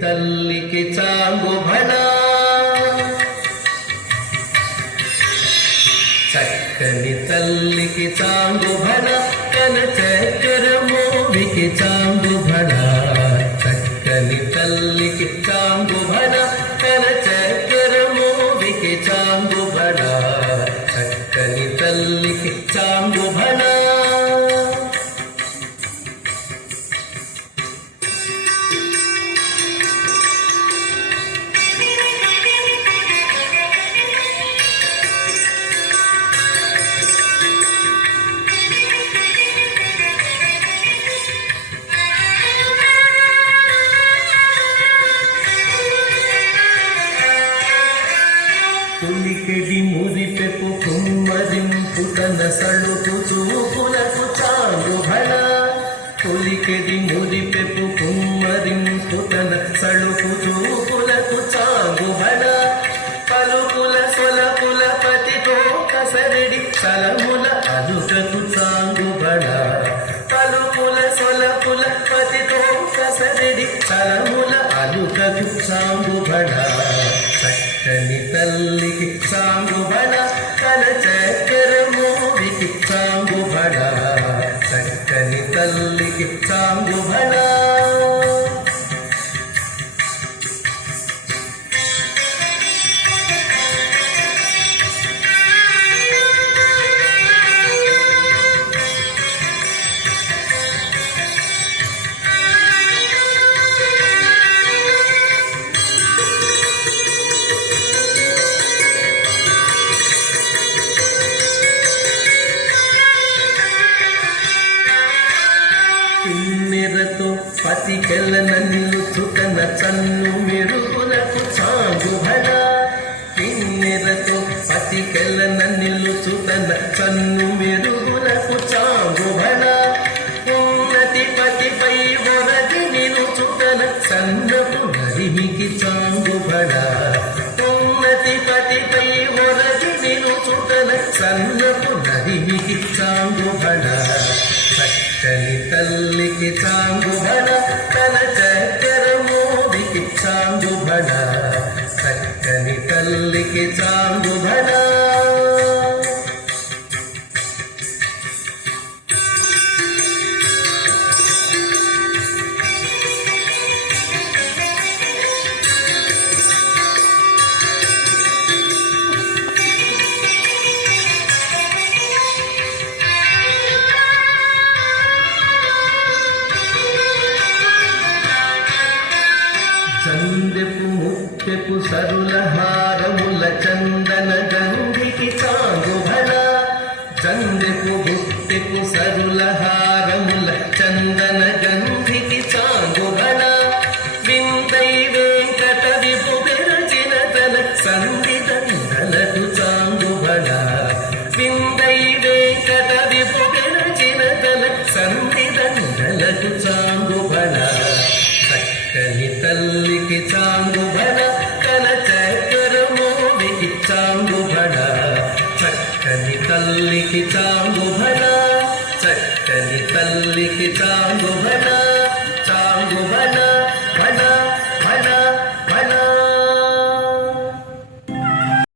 తల్లికి చాంగుభణ చక్కని తల్లికి చాంగుభణ కన చక్కెర మోవికి చాంగుభణ చక్కని తల్లికి చాంగుభణ కన చక్కెర మోవికి చాంగుభణ చక్కని తల్లికి చాంగుభణ పులికెడి మురిపెపు కుమ్మరింపు తన సళుకు చూపులకు చాంగుభణ పులికెడి మురిపెపు కుమ్మరింపు తన సళుకు చూపులకు చాంగుభణ పలుకుల సొలపుల పతితో కసరడి కలముల అదుటకు చాంగుభణ పలుకుల సొలపుల పతితో కసరడి కలముల అదుటకు చాంగుభణ చక్కని తల్లికి చాంగుభణ కన చక్కెర మోవికి చాంగుభణ చక్కని తల్లికి చాంగుభణ కిన్నెరతో పతికెళ్ళన నిలుచుకన చన్ను మెరుగులకు చాంగుభణ కిన్నెరతో పతికెళ్ళన నిలుచుకన చన్ను మెరుగులకు చాంగుభణ ఉన్నతి పతిపై వరది నిలుచుకన సన్నపు నరిమికి చాంగుభణ ఉన్నతి పతిపై వరది నిలుచుకన సన్నపు నరిమికి చాంగుభణ చక్కని తల్లికి చాంగుభణ తన చక్కెర మోవికి చాంగుభణ చక్కని తల్లికి చాంగుభణ చందెపు ముక్కెపు సరుల హారముల చందన గంధికి చాంగుభణ చందెపు ముక్కెపు సరుల హారముల చందన గంధికి చాంగుభణ విందై వెంకట విపు పెరచిన తన సంధిదండలకు చాంగుభణ విందై వెంకట విపు పెరచిన తన సంధిదండలకు చాంగుభణ చక్కని తల్లికి చాంగుభణ కన చక్కెర మోవికి చాంగుభణ చక్కని తల్లికి చాంగుభణ చక్కని తల్లికి చాంగుభణ